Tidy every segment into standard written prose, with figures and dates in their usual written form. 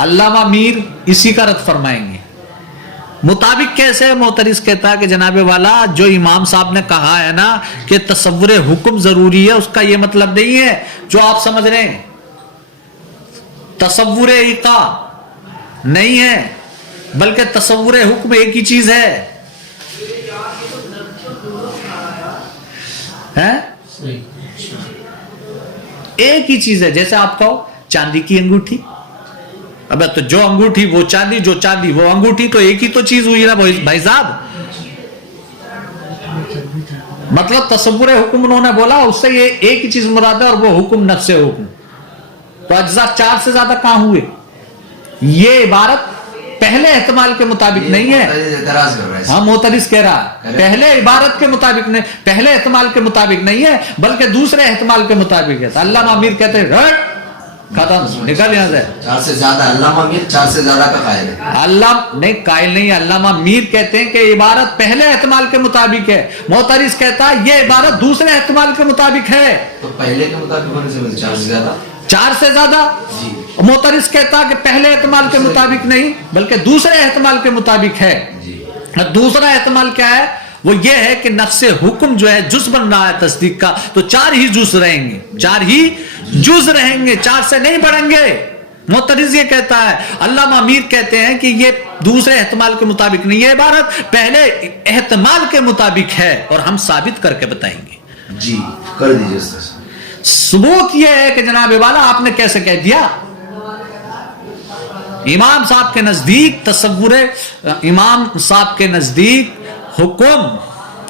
علامہ میر اسی کا رد فرمائیں گے. مطابق کیسے؟ محترض کہتا ہے کہ جناب والا جو امام صاحب نے کہا ہے نا کہ تصور حکم ضروری ہے، اس کا یہ مطلب نہیں ہے جو آپ سمجھ رہے ہیں تصور ایقا نہیں ہے، بلکہ تصور حکم ایک ہی چیز ہے. ایک ہی چیز ہے. جیسے آپ کہو چاندی کی انگوٹھی، ابے تو جو انگوٹھی وہ چاندی، جو چاندی وہ انگوٹھی، تو ایک ہی تو چیز ہوئی نا بھائی صاحب. مطلب تصور حکم انہوں نے بولا، اس سے یہ ایک ہی چیز مراد ہے اور وہ حکم نفس حکم. تو اجزاء 4 سے زیادہ کہاں ہوئے؟ یہ عبارت پہلے احتمال کے مطابق نہیں ہے. ہاں معترض کہہ رہا پہلے عبارت کے مطابق نہیں، پہلے احتمال کے مطابق نہیں ہے بلکہ دوسرے احتمال کے مطابق ہے. علامہ امیر کہتے ہیں ختم، نکل یہاں سے. 4 سے زیادہ علامہ امیر 4 سے زیادہ کا قائل ہے. اللہ نہیں قائل نہیں، علامہ امیر کہتے ہیں کہ عبارت پہلے احتمال کے مطابق ہے. معترض کہتا ہے یہ عبارت دوسرے احتمال کے مطابق ہے. تو پہلے کے مطابق ہونے سے 4 سے زیادہ 4 سے زیادہ. معترض کہتا کہ پہلے احتمال کے مطابق نہیں بلکہ دوسرے احتمال کے مطابق ہے. دوسرا احتمال کیا ہے؟ وہ یہ ہے کہ نفس حکم جو ہے جز بن رہا ہے تصدیق کا، تو 4 ہی جز رہیں گے، 4 ہی جز رہیں گے، 4 سے نہیں بڑھیں گے. معترض یہ کہتا ہے. علامہ امیر کہتے ہیں کہ یہ دوسرے احتمال کے مطابق نہیں، یہ عبارت پہلے احتمال کے مطابق ہے اور ہم ثابت کر کے بتائیں گے. جی کر دیجیے. ثبوت یہ ہے کہ جناب والا آپ نے کیسے کہہ دیا؟ امام صاحب کے نزدیک تصور، امام صاحب کے نزدیک حکم،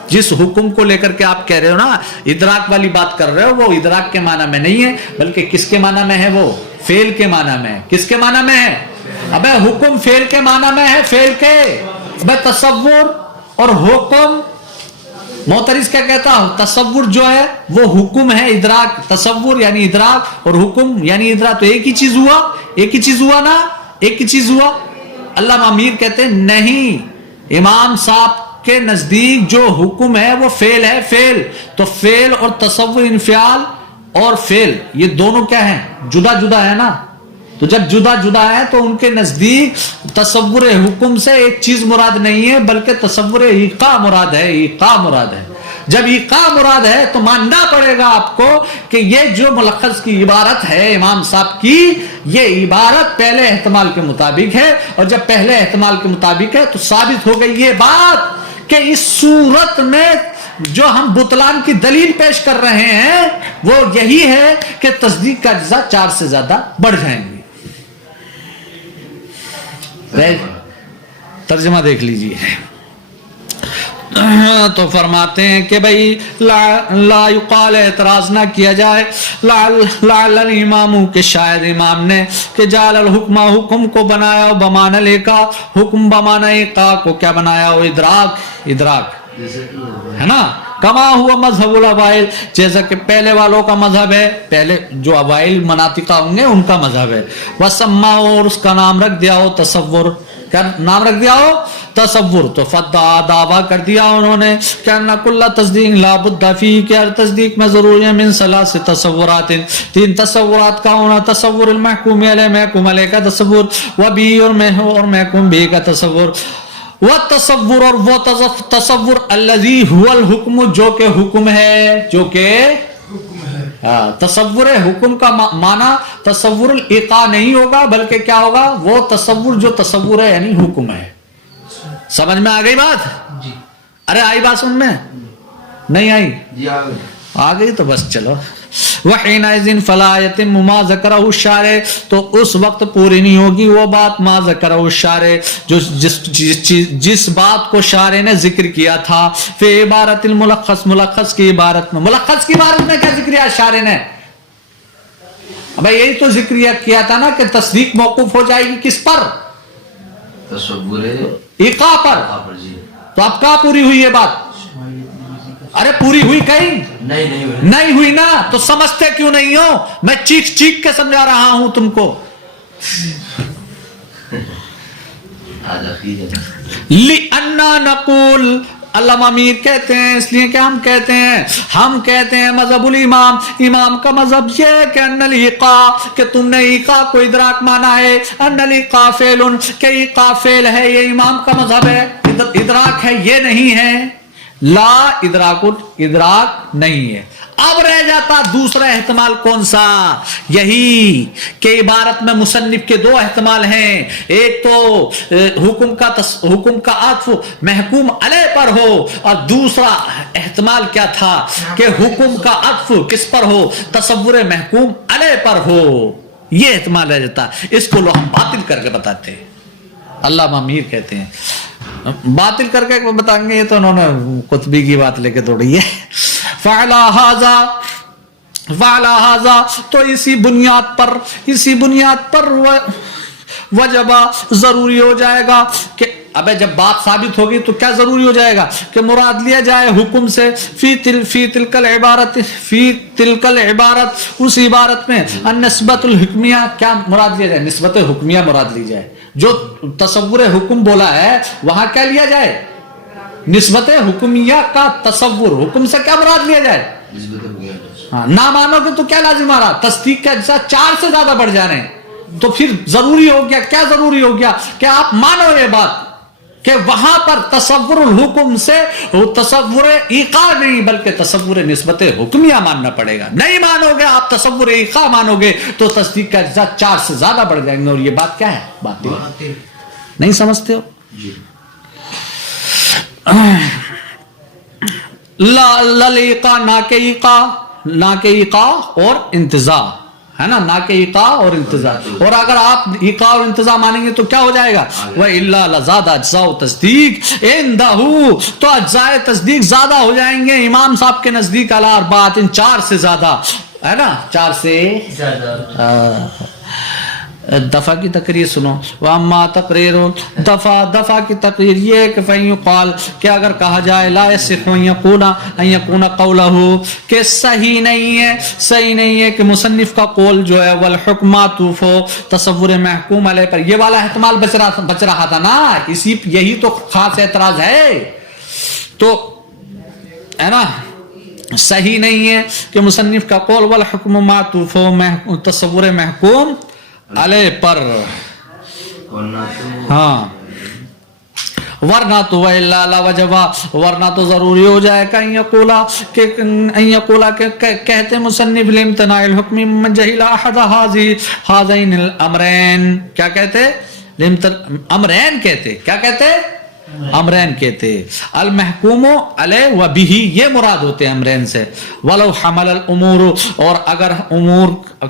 جس حکم کو لے کر کے آپ کہہ رہے ہو نا ادراک والی بات کر رہے ہو، وہ ادراک کے معنی میں نہیں ہے بلکہ کس کے معنی میں ہے؟ وہ فعل کے معنی میں ہے. کس کے معنی میں ہے؟ ابے حکم فعل کے معنی میں ہے، فعل کے. ابے تصور اور حکم، معترض کیا کہتا ہوں؟ تصور جو ہے وہ حکم ہے، ادراک. تصور یعنی ادراک اور حکم یعنی ادراک، تو ایک ہی چیز ہوا، ایک ہی چیز ہوا نا، ایک ہی چیز ہوا. علامہ امیر کہتے ہیں نہیں، امام صاحب کے نزدیک جو حکم ہے وہ فعل ہے، فعل. تو فعل اور تصور، انفعال اور فعل یہ دونوں کیا ہیں؟ جدا جدا ہے نا. تو جب جدا جدا ہے تو ان کے نزدیک تصور حکم سے ایک چیز مراد نہیں ہے بلکہ تصور ایقاع مراد ہے، ایقاع مراد ہے. جب ایقاع مراد ہے تو ماننا پڑے گا آپ کو کہ یہ جو ملخص کی عبارت ہے امام صاحب کی، یہ عبارت پہلے احتمال کے مطابق ہے، اور جب پہلے احتمال کے مطابق ہے تو ثابت ہو گئی یہ بات کہ اس صورت میں جو ہم بطلان کی دلیل پیش کر رہے ہیں وہ یہی ہے کہ تصدیق کا اجزاء 4 سے زیادہ بڑھ جائیں گے. ترجمہ دیکھ لیجئے. تو فرماتے ہیں کہ بھئی لا یقال، اعتراض نہ کیا جائے، لعل الامام کہ شاید امام نے کہ جعل الحکم، حکم کو بنایا بمعنی لیکا، حکم بمعنی ایقا کو کیا بنایا ہو؟ ادراک، ادراک ہے نا. کما ہوا مذہب الاوائل، جیسا کہ پہلے والوں کا مذہب ہے، پہلے جو اوائل مناطقہ ہوں گے ان کا مذہب ہے. وسما، اور اس کا نام رکھ دیا ہو تصور. کیا نام رکھ دیا ہو؟ تصور. تو فدعا، دعویٰ کر دیا انہوں نے کہ ان کل تصدیق لا بد فی، کہ ہر تصدیق میں ضروری ہے من 3 تصورات، 3 تصورات کا ہونا. تصور المحکوم علیہ، محکوم علیہ کا تصور، وبی اور محکوم بھی کا تصور. والتصور، اور وہ تصور الذی هو الحکم، جو کہ حکم ہے، جو کہ تصور حکم کا معنی تصور الایقاع نہیں ہوگا بلکہ کیا ہوگا؟ وہ تصور جو تصور ہے یعنی حکم ہے. سمجھ میں آ گئی بات؟ ارے آئی بات سن میں؟ نہیں آئی؟ آ گئی تو بس چلو. وحینئذ فلا یتم ما ذکرہ الشارع، تو اس وقت پوری نہیں ہوگی وہ بات ما ذکرہ الشارع، جو جس بات کو شارع نے ذکر کیا تھا. فی عبارت الملخص، ملخص کی عبارت میں. ملخص کی عبارت میں کیا ذکر کیا شارع نے؟ اب یہی تو ذکر کیا تھا نا کہ تصدیق موقوف ہو جائے گی کس پر؟ تصور ایقاع پر. تو اب کہاں پوری ہوئی یہ بات؟ ارے پوری ہوئی کہیں نہیں ہوئی نا. تو سمجھتے کیوں نہیں ہو؟ میں چیخ چیخ کے سمجھا رہا ہوں تم کو. لِأَنَّا نَقُول، علامہ میر کہتے ہیں اس لیے کہ ہم کہتے ہیں مذہب الامام، امام کا مذہب یہ ہے کہ ان الایقاع، کہ تم نے ایقاع کو ادراک مانا ہے، ان الایقاع فعل، کہ ایقاع فعل ہے، یہ امام کا مذہب ہے، ادراک ہے یہ نہیں ہے، لا ادراک نہیں ہے۔ اب رہ جاتا دوسرا احتمال کون سا؟ یہی کہ عبارت میں مصنف کے دو احتمال ہیں، ایک تو حکم کا عطف محکوم علیہ پر ہو، اور دوسرا احتمال کیا تھا کہ حکم کا عطف کس پر ہو؟ تصور محکوم علیہ پر ہو۔ یہ احتمال رہ جاتا، اس کو ہم باطل کر کے بتاتے ہیں۔ علامہ میر کہتے ہیں باطل کر کے بتائیں گے، یہ تو انہوں نے قطبی کی بات لے کے دوڑی ہے۔ فعلا ھذا، تو اسی بنیاد پر وجبہ ضروری ہو جائے گا کہ ابے جب بات ثابت ہوگی تو کیا ضروری ہو جائے گا کہ مراد لیا جائے حکم سے فی تلک العبارت، اس عبارت میں النسبۃ الحکمیہ، کیا مراد لیا جائے؟ نسبت حکمیہ مراد لی جائے۔ جو تصور حکم بولا ہے وہاں کیا لیا جائے؟ نسبت حکمیہ کا تصور۔ حکم سے کیا مراد لیا جائے؟ ہاں، نہ مانو گے تو کیا لازم آ رہا؟ تصدیق کا اجزاء 4 سے زیادہ بڑھ جا رہے ہیں، تو پھر ضروری ہو گیا، کیا ضروری ہو گیا کہ آپ مانو یہ بات کہ وہاں پر تصور الحکم سے تصور ایقاع نہیں بلکہ تصور نسبت حکمیہ ماننا پڑے گا۔ نہیں مانو گے آپ، تصور ایقاع مانو گے تو تصدیق کا اجزاء 4 سے زیادہ بڑھ جائیں گے، اور یہ بات کیا ہے؟ بات نہیں سمجھتے ہو؟ ایقاع، نہ کہ ایقاع اور انتزاع ہے نا، نہ کہ ایقاع اور انتزاع۔ اور اگر آپ ایقاع اور انتزاع مانیں گے تو کیا ہو جائے گا؟ وَإِلَّا لَزَادَ أَجْزَاءُ تَصْدِيق عِندَهُ، تو اجزائے تصدیق زیادہ ہو جائیں گے امام صاحب کے نزدیک علی 4 4 سے زیادہ ہے نا، 4 سے زیادہ۔ دفع کی تقریر سنو، وَأَمَّا تَقْرِيرُ دفع کی تقریر یہ ہے کہ فَيُقَالُ، کہ اگر کہا جائے لا يَصِحُ أَن يَكُونَ قَوْلُهُ، کہ صحیح نہیں ہے کہ مصنف کا قول جو ہے والحکم معطوف ہو تصور محکوم علیہ پر۔ یہ والا احتمال بچ رہا تھا نا، یہی تو خاص اعتراض ہے، تو ہے نا، صحیح نہیں ہے کہ مصنف کا قول والحکم معطوف ہو تصور محکوم علیہ پر، ہاں، ورنہ تو وَإِلَّا لَا وَجَبَ، ورنہ تو ضروری ہو جائے کہ ان یقولا کہ کہتے مصنف لامتناع الحکم من جہل احد هذین الامرین، کیا کہتے؟ امرین کہتے، کیا کہتے؟ امرین کہتے، المحکوم علیہ و بہ، یہ مراد ہوتے ہیں امرین سے، ولو حمل الامور، اور اگر امور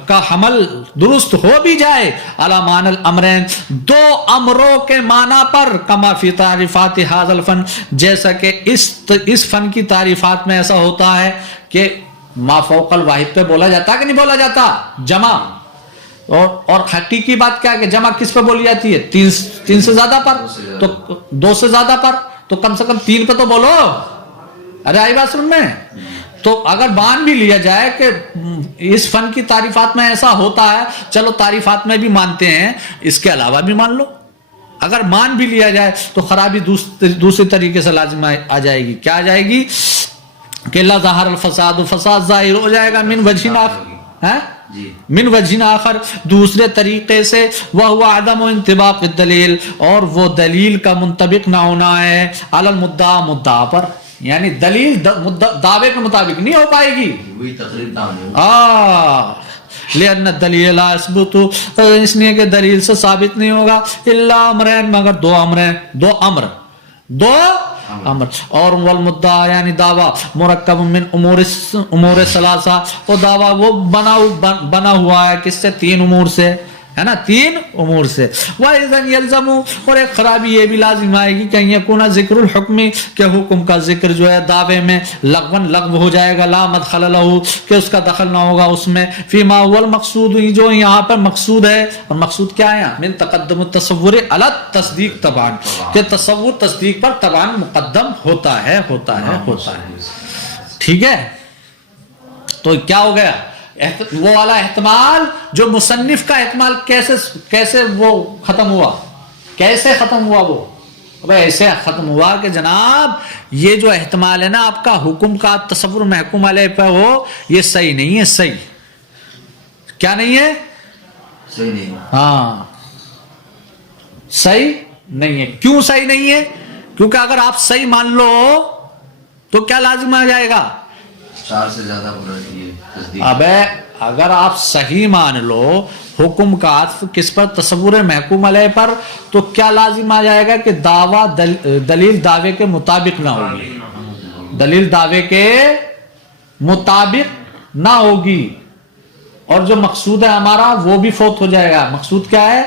کا حمل درست ہو بھی جائے علی معنی الامرین، 2 امروں کے معنی پر، کما فی تعریفات ھذا الفن، جیسا کہ اس فن کی تعریفات میں ایسا ہوتا ہے کہ ما فوق الواحد پہ بولا جاتا ہے کہ نہیں بولا جاتا؟ جمع، اور حقیقی بات کیا ہے کہ جمع کس پہ بولی جاتی ہے؟ 3 سے زیادہ پر، تو 2 سے زیادہ پر، تو کم سے کم 3 پہ تو بولو۔ ارے آئی بات سن میں؟ تو اگر مان بھی لیا جائے کہ اس فن کی تعریفات میں ایسا ہوتا ہے، چلو تعریفات میں بھی مانتے ہیں، اس کے علاوہ بھی مان لو۔ اگر مان بھی لیا جائے تو خرابی دوسرے طریقے سے لازم آ جائے گی، کیا آ جائے گی کہ لا ظاہر الفساد، فساد ظاہر ہو جائے گا من وجہ آخر، من وجہ آخر، دوسرے طریقے سے، وہو عدم انطباق الدلیل، اور وہ دلیل کا منطبق نہ ہونا ہے علی المدعا، مدعا پر، یعنی دلیل دعوے کے مطابق نہیں ہو پائے گی، وہی تقریر نہ ہونے، لأن الدلیل لا یثبت، اس لیے کہ دلیل سے ثابت نہیں ہوگا الا امرین، مگر 2 امر، اور والمدعا یعنی دعویٰ مرکب من امور ثلاثہ، وہ دعویٰ وہ بنا ہوا ہے کس سے؟ 3 امور سے، ہے نا، 3 امور سے۔ وَإِذَنْ يَلْزَمُ، اور ایک خرابی یہ بھی لازم آئے گی کہ يَكُونَ ذِكْرُ الْحُكْمِ، کہ حکم کا ذکر جو ہے دعوے میں لغو ہو جائے گا، لا مدخل لَهُ، کہ اس کا دخل نہ ہوگا اس میں، فِيمَا هُوَ الْمَقْصُودُ، جو یہاں پر مقصود ہے، اور مقصود کیا ہے؟ من تقدم التصور علی التصدیق طبعاً، کہ تصور تصدیق پر طبعاً مقدم ہوتا ہے۔ ٹھیک ہے، تو کیا ہو گیا؟ وہ والا احتمال جو مصنف کا احتمال کیسے وہ ختم ہوا؟ کیسے ختم ہوا؟ اب ایسے ختم ہوا کہ جناب یہ جو احتمال ہے نا آپ کا حکم کا تصور محکوم علیہ پہ ہو یہ صحیح نہیں ہے. صحیح کیا نہیں ہے؟ صحیح نہیں. ہاں صحیح نہیں ہے. کیوں صحیح نہیں ہے؟ کیونکہ اگر آپ صحیح مان لو تو کیا لازم آ جائے گا؟ 4 سے زیادہ مراد یہ تصدیق. اب اگر آپ صحیح مان لو حکم کا عطف کس پر؟ تصور محکوم علیہ پر, تو کیا لازم آ جائے گا کہ دعویٰ دلیل دعوے کے مطابق نہ ہوگی. دلیل دعوے کے مطابق نہ ہوگی اور جو مقصود ہے ہمارا وہ بھی فوت ہو جائے گا. مقصود کیا ہے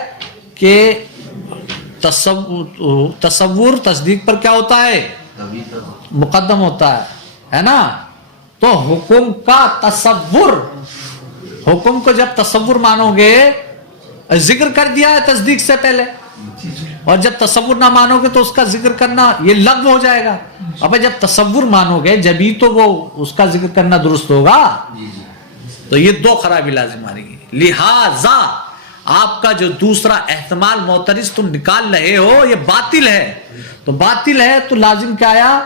کہ تصور تصدیق پر کیا ہوتا ہے؟ تبھی تو مقدم ہوتا ہے نا. تو حکم کا تصور, حکم کو جب تصور مانو گے, ذکر کر دیا ہے تصدیق سے پہلے, اور جب تصور نہ مانو گے تو اس کا ذکر کرنا یہ لغو ہو جائے گا. اب جب تصور مانو گے جبھی تو وہ اس کا ذکر کرنا درست ہوگا. تو یہ دو خرابی لازم آ رہی ہے. لہذا آپ کا جو دوسرا احتمال معترض تم نکال رہے ہو یہ باطل ہے. تو باطل ہے تو لازم کیا آیا؟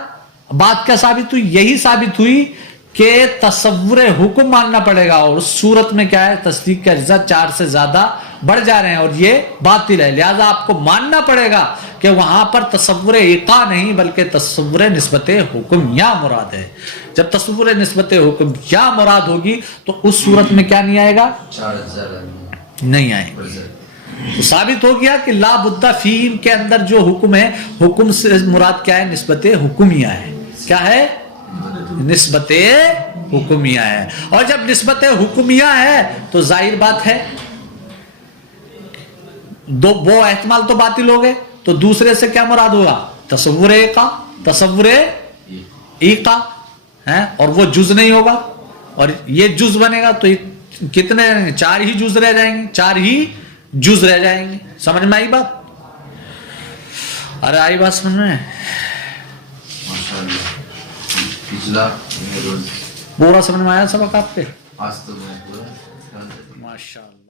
بات کیا ثابت ہوئی؟ یہی ثابت ہوئی کہ تصور حکم ماننا پڑے گا, اور اس صورت میں کیا ہے تصدیق کے اجزاء 4 سے زیادہ بڑھ جا رہے ہیں اور یہ باطل ہے. لہذا آپ کو ماننا پڑے گا کہ وہاں پر تصور ایقا نہیں بلکہ تصور نسبت حکم یا مراد ہے. جب تصور نسبت حکم یا مراد ہوگی تو اس صورت میں کیا نہیں آئے گا؟ 4 نہیں آئے گا. تو ثابت ہو گیا کہ لا بد فیم کے اندر جو حکم ہے, حکم سے مراد کیا ہے؟ نسبت حکمیہ ہے. کیا ہے؟ نسبت حکمیہ ہے. اور جب نسبت حکمیہ ہے تو ظاہر بات ہے وہ احتمال تو باطل ہو گئے, تو دوسرے سے کیا مراد ہوگا؟ تصور ایقا, تصور ایقا ہے, اور وہ جز نہیں ہوگا اور یہ جز بنے گا. تو کتنے 4 ہی جز رہ جائیں گے, 4 ہی جز رہ جائیں گے. سمجھ میں آئی بات؟ ارے آئی بات سمجھ میں؟ پچھلا پورا سمجھ میں آیا سبق آپ کے؟ آج تو میں پورا ماشاءاللہ.